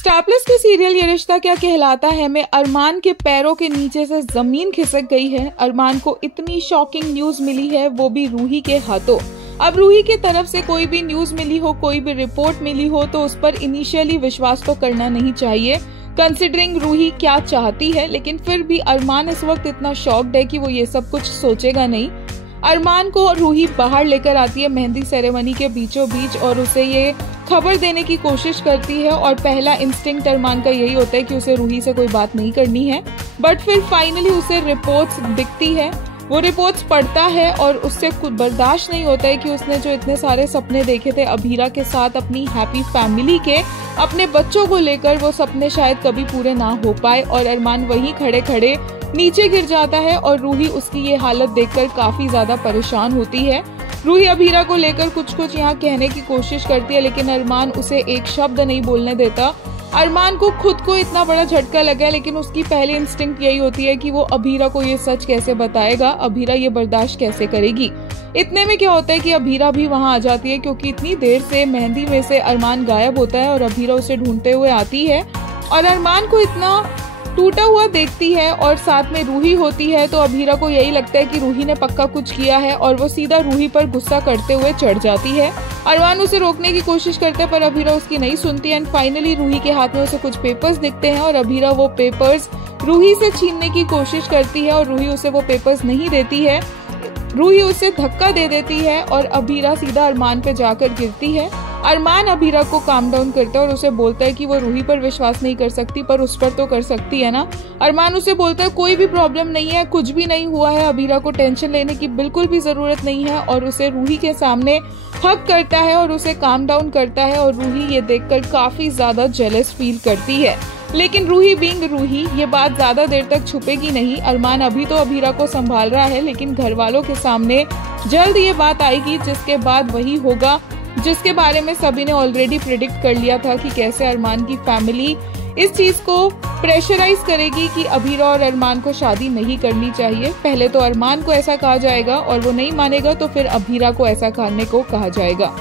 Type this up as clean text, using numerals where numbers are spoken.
Star plus के serial ये रिश्ता क्या कहलाता है में अरमान के पैरों के नीचे से जमीन खिसक गई है। अरमान को इतनी शॉकिंग न्यूज मिली है, वो भी रूही के हाथों। अब रूही की तरफ से कोई भी न्यूज मिली हो, कोई भी रिपोर्ट मिली हो, तो उस पर इनिशियली विश्वास तो करना नहीं चाहिए कंसिडरिंग रूही क्या चाहती है। लेकिन फिर भी अरमान इस वक्त इतना शॉक्ड है कि वो ये सब कुछ सोचेगा नहीं। अरमान को रूही बाहर लेकर आती है मेहंदी सेरेमनी के बीचों बीच और उसे ये खबर देने की कोशिश करती है। और पहला इंस्टिंक्ट अरमान का यही होता है कि उसे रूही से कोई बात नहीं करनी है, बट फिर फाइनली उसे रिपोर्ट्स दिखती है। वो रिपोर्ट्स पढ़ता है और उससे कुछ बर्दाश्त नहीं होता है कि उसने जो इतने सारे सपने देखे थे अभीरा के साथ, अपनी हैप्पी फैमिली के, अपने बच्चों को लेकर, वो सपने शायद कभी पूरे ना हो पाए। और अरमान वहीं खड़े खड़े नीचे गिर जाता है और रूही उसकी ये हालत देखकर काफी ज्यादा परेशान होती है। रूही अभीरा को लेकर कुछ यहाँ कहने की कोशिश करती है, लेकिन अरमान उसे एक शब्द नहीं बोलने देता। अरमान को खुद को इतना बड़ा झटका लगा है, लेकिन उसकी पहली इंस्टिंक्ट यही होती है कि वो अभीरा को ये सच कैसे बताएगा, अभीरा ये बर्दाश्त कैसे करेगी। इतने में क्या होता है कि अभीरा भी वहां आ जाती है, क्योंकि इतनी देर से मेहंदी में से अरमान गायब होता है और अभीरा उसे ढूंढते हुए आती है और अरमान को इतना टूटा हुआ देखती है और साथ में रूही होती है। तो अभीरा को यही लगता है कि रूही ने पक्का कुछ किया है और वो सीधा रूही पर गुस्सा करते हुए चढ़ जाती है। अरमान उसे रोकने की कोशिश करते हैं पर अभीरा उसकी नहीं सुनती एंड फाइनली रूही के हाथ में उसे कुछ पेपर्स दिखते हैं और अभीरा वो पेपर्स रूही से छीनने की कोशिश करती है और रूही उसे वो पेपर्स नहीं देती है। रूही उसे धक्का दे देती है और अभीरा सीधा अरमान पे जाकर गिरती है। अरमान अभीरा को काम डाउन करता है और उसे बोलता है कि वो रूही पर विश्वास नहीं कर सकती पर उस पर तो कर सकती है ना। अरमान उसे बोलता है कोई भी प्रॉब्लम नहीं है, कुछ भी नहीं हुआ है, अभीरा को टेंशन लेने की बिल्कुल भी जरूरत नहीं है, और उसे रूही के सामने हक करता है और उसे काम डाउन करता है। और रूही ये देखकर काफी ज्यादा जेलस फील करती है, लेकिन रूही बीइंग रूही ये बात ज्यादा देर तक छुपेगी नहीं। अरमान अभी तो अभीरा को संभाल रहा है, लेकिन घर वालों के सामने जल्द ये बात आएगी जिसके बाद वही होगा जिसके बारे में सभी ने ऑलरेडी प्रेडिक्ट कर लिया था कि कैसे अरमान की फैमिली इस चीज को प्रेशराइज करेगी कि अभीरा और अरमान को शादी नहीं करनी चाहिए। पहले तो अरमान को ऐसा कहा जाएगा और वो नहीं मानेगा, तो फिर अभीरा को ऐसा करने को कहा जाएगा।